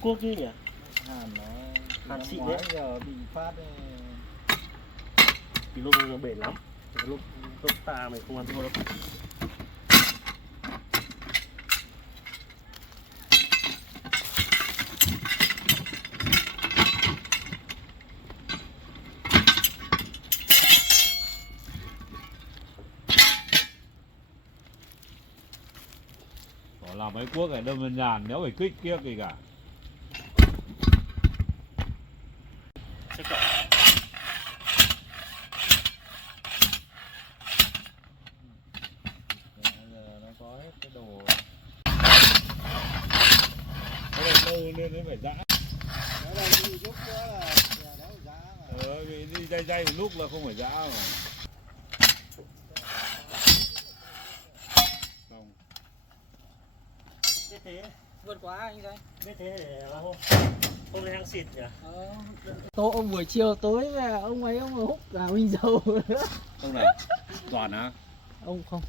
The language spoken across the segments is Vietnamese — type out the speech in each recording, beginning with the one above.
cuốc chứ nhỉ? Hàn nó Hàn xịn ngoái đấy. giờ bị phát Thì lúc nó bền lắm. Lúc ta mày không ăn thua đâu. Làm mấy cuốc này đơn giản, nếu phải kích kia gì cả. Chắc cả. giờ nó có hết cái đồ. Cái này lâu nên nó phải giã. Cái này đi lúc nữa là đéo phải giá mà. Đi dây dây một lúc là không phải giã mà. Xong. Biết thế. Vượt quá anh đây. Biết thế để hôm nay đang xịt nhỉ? Tối ông buổi chiều tối về ông ấy ông hút cả minh dầu nữa. Không nào? Toàn á? Ông không,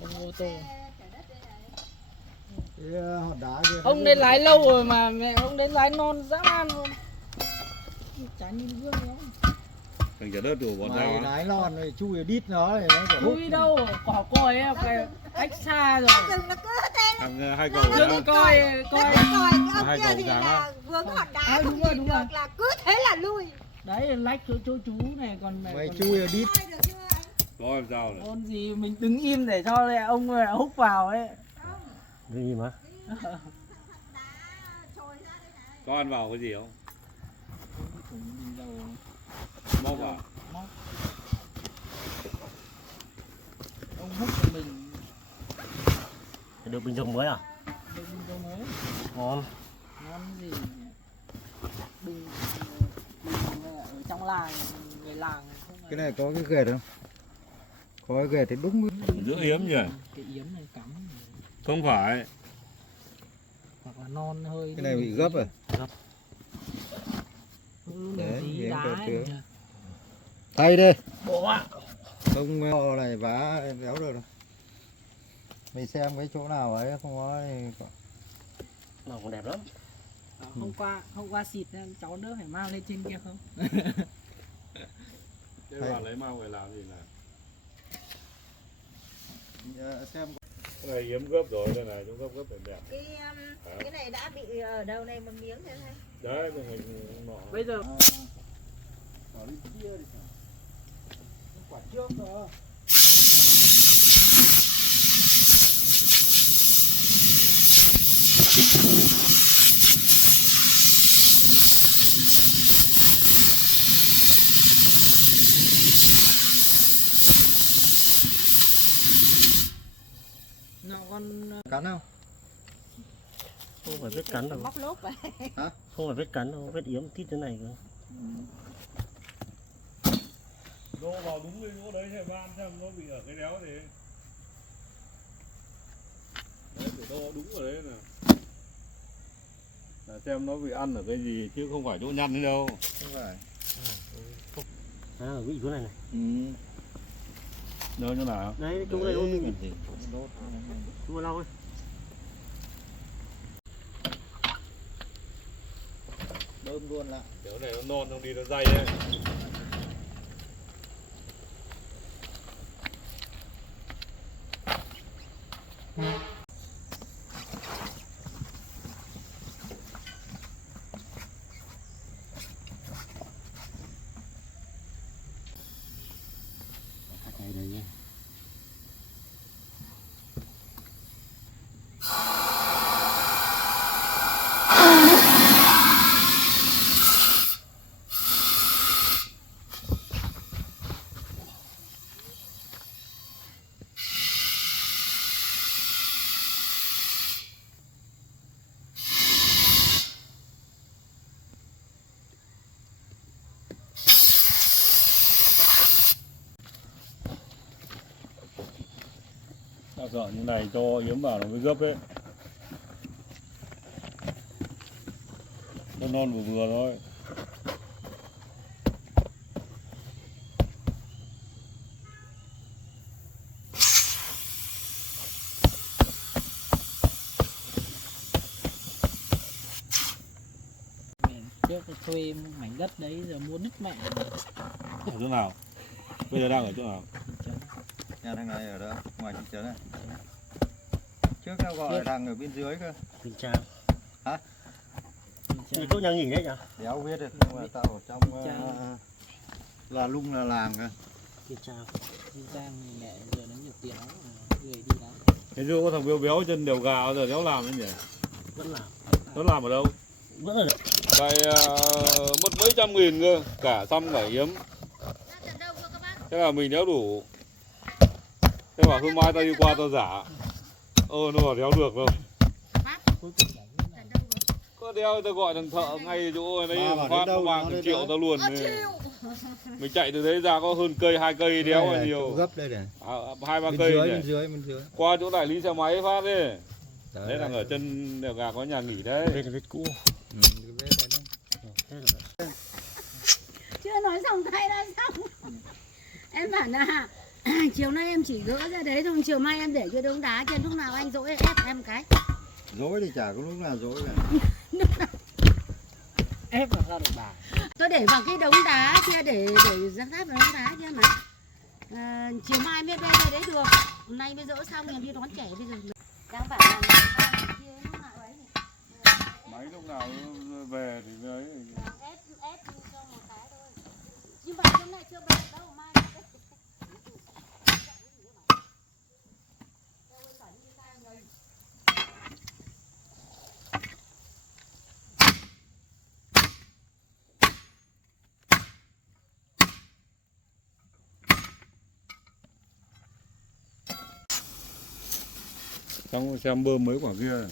ông ô tô. Cái hòn đá kia. Ông đến lái lâu rồi mà mẹ ông đến lái non dã man luôn. Chả nhìn gương nữa. Thằng chả đất đủ bọn Mày tao. lái lon rồi chui đít nó này nó phải hút. Chui đâu, cỏ còi ấy, cái cách xa rồi. Rừng nó cứ thế nó Thằng hai cậu Dừng đó. coi còi cái ông Hai kia cậu thì dáng là á. vướng hòn đá À, không đúng rồi, nhìn đúng được rồi. là cứ thế là lui. Đấy lách chỗ chú này còn Mày còn- chui đít. Ai được chưa anh? Có làm sao này? Con gì mình đứng im để cho lại ông lại hút vào ấy. Cái gì mà? Đá trồi ra đây này. Có ăn vào cái gì không? Móc vào. Ông hút cho mình Được bình thường mới à? đừng cho mới. Ngon. Ngon gì? Bình ở trong làng người làng không Cái này có cái ghệt không? Có cái ghệt thì đúng. Giữ yếm nhỉ? cái yếm này cắm Không phải. hoặc là non hơi. Cái này bị gấp rồi. Đấy, Đấy, yếm đá cờ ấy tướng. kìa. Thay đi. Bộ ạ. Không ho này vá đéo được đâu. Mày xem cái chỗ nào ấy không có thì Nó còn đẹp lắm. Hôm qua xịt nên cháu đỡ phải mang lên trên kia không? Thế vào lấy mau phải làm gì nào? xem Cái này yếm gấp rồi, đây này, chúng gấp đẹp. Cái này đã bị ở đầu này một miếng thế này. Đấy, cái hình nọ. Bây giờ ở bên kia thì quả trước đó. nó con Cắn không? Không phải vết cắn đâu. Móc lốp vậy. Không phải vết cắn đâu, vết yếm tít thế này cơ. Đô vào đúng cái chỗ đấy xem ban xem nó bị ở cái đéo gì. Đấy, phải đo đúng ở đấy nè. Là xem nó bị ăn ở cái gì chứ không phải chỗ nhăn đấy đâu. Không phải. À, ở vị chỗ này này. Đâu chỗ nào? Đấy, chỗ này luôn. Còn gì cũng đốt. Chúng ta lau ấy. Đơm luôn lại. Chỗ này nó non không đi nó dây ấy. Đây đây nhé. Tao sợ như này cho yếm vào nó mới gấp ấy. Nó non vừa vừa thôi. trước thuê mảnh đất đấy giờ mua nứt mẹ. Ở chỗ nào? Bây giờ đang ở chỗ nào? Nhà thằng này ở đó, ngoài thị trấn này. Trước nó gọi thằng ở bên dưới cơ. Bình Trang. Hả? Thì chỗ nhà nghỉ đấy nhỉ? Đéo biết được, nhưng mà tao ở trong là lung là làng cơ. Bình Trang. Đi Giang thì mẹ giờ nó nhiều tiền lắm, người đi lắm. Thế chưa có thằng béo béo chân đều gà giờ đéo làm đấy nhỉ? Vẫn làm. Nó làm ở đâu? Vẫn ở Cái mất mấy trăm nghìn cơ, cả xăm cả yếm. Thế là mình đéo đủ. Thế bảo hôm mai tao đi qua tao giả. Nó bảo đéo được đâu. Có đeo tao gọi thằng thợ ngay chỗ đấy phát nó mang thằng triệu tao luôn. Mình chạy từ đấy ra có hơn cây, 2 cây đéo là nhiều. Gấp đây này. 2-3 cây bên dưới. Qua chỗ đại lý xe máy phát đi. Đấy Đấy là ở chân đèo gà có nhà nghỉ đấy. đây là vết cũ. Chưa nói xong tay đã xong. Em bảo là chiều nay em chỉ gỡ ra đấy thôi, chiều mai em để cái đống đá trên, lúc nào anh dỗi ép em cái. Dối thì chả có lúc nào dối cả. Ép vào ra được bà. Tôi để vào cái đống đá kia để rác rác vào đống đá kia mà. Chiều mai mới đem ra đấy được. Hôm nay mới dỡ xong em đi đón trẻ bây giờ. Đang bảo là kia lúc nào ấy. Máy lúc nào về thì ấy. Ép cho một cái thôi. Nhưng mà hôm nay chưa về đâu, mai Xong xem bơm mấy quả kia.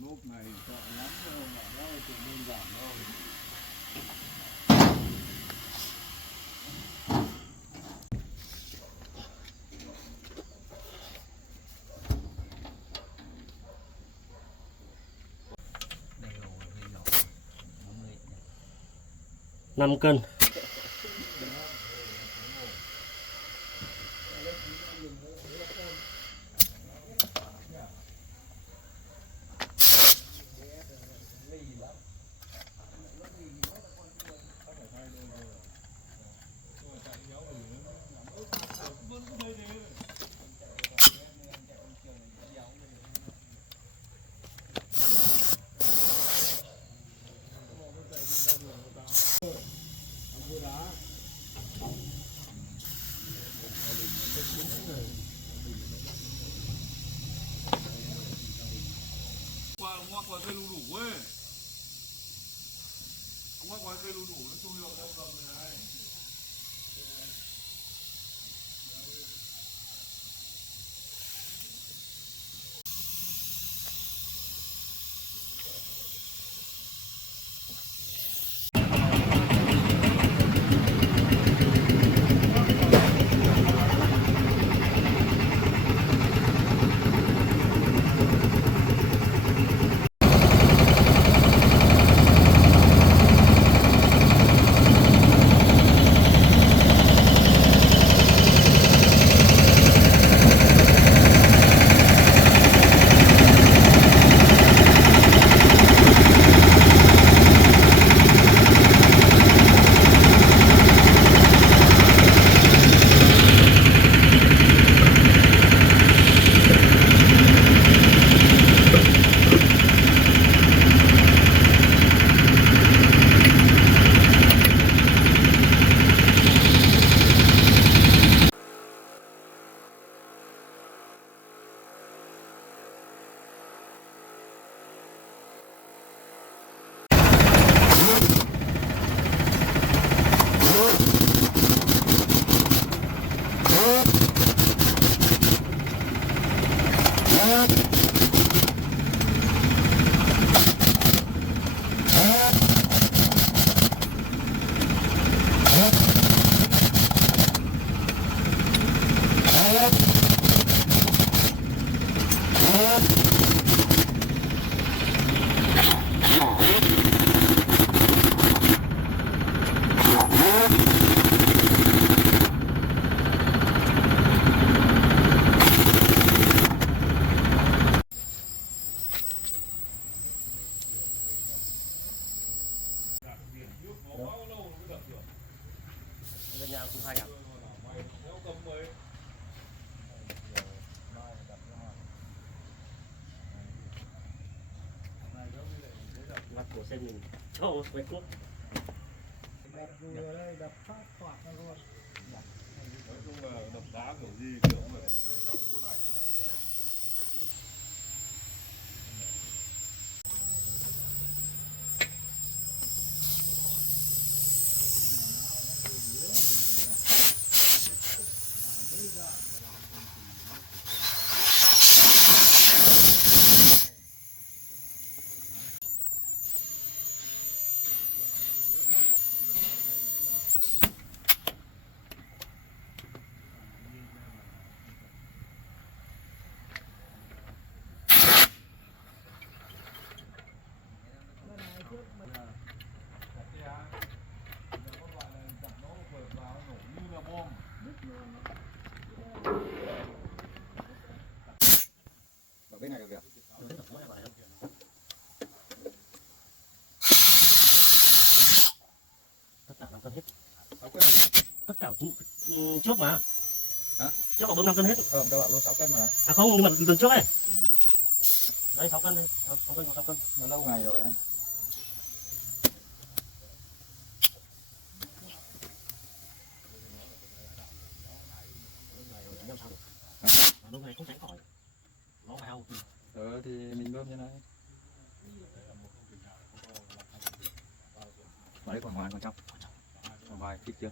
Lúc này sợ lắm đâu mà nó chỉ đơn giản thôi. Năm cân. Ngoắc vào cây lù đủ ấy. Ngoắc vào cây lù đủ nó chui vào trong gầm này. xem mình cho mấy cốt. Đập vừa đây, đập phát quạt nó luôn. Nói chung là đập đá kiểu gì kiểu cũng phải trong chỗ này như này. Ở bên này được việc. Tất cả 5 cân hết. 6 cân. Tất cả trước mà. Hả? Trước vào 5 cân hết. Các bạn luôn 6 cân mà. À không, nhưng mà lần trước ấy. Đây 6 cân đây, 6 cân, 6 cân. Nó lâu ngày rồi anh. Lúc này không tránh khỏi. Nó vào. Thì mình bơm như này. Đấy còn ngoài còn trong. Còn ngoài kích chưa?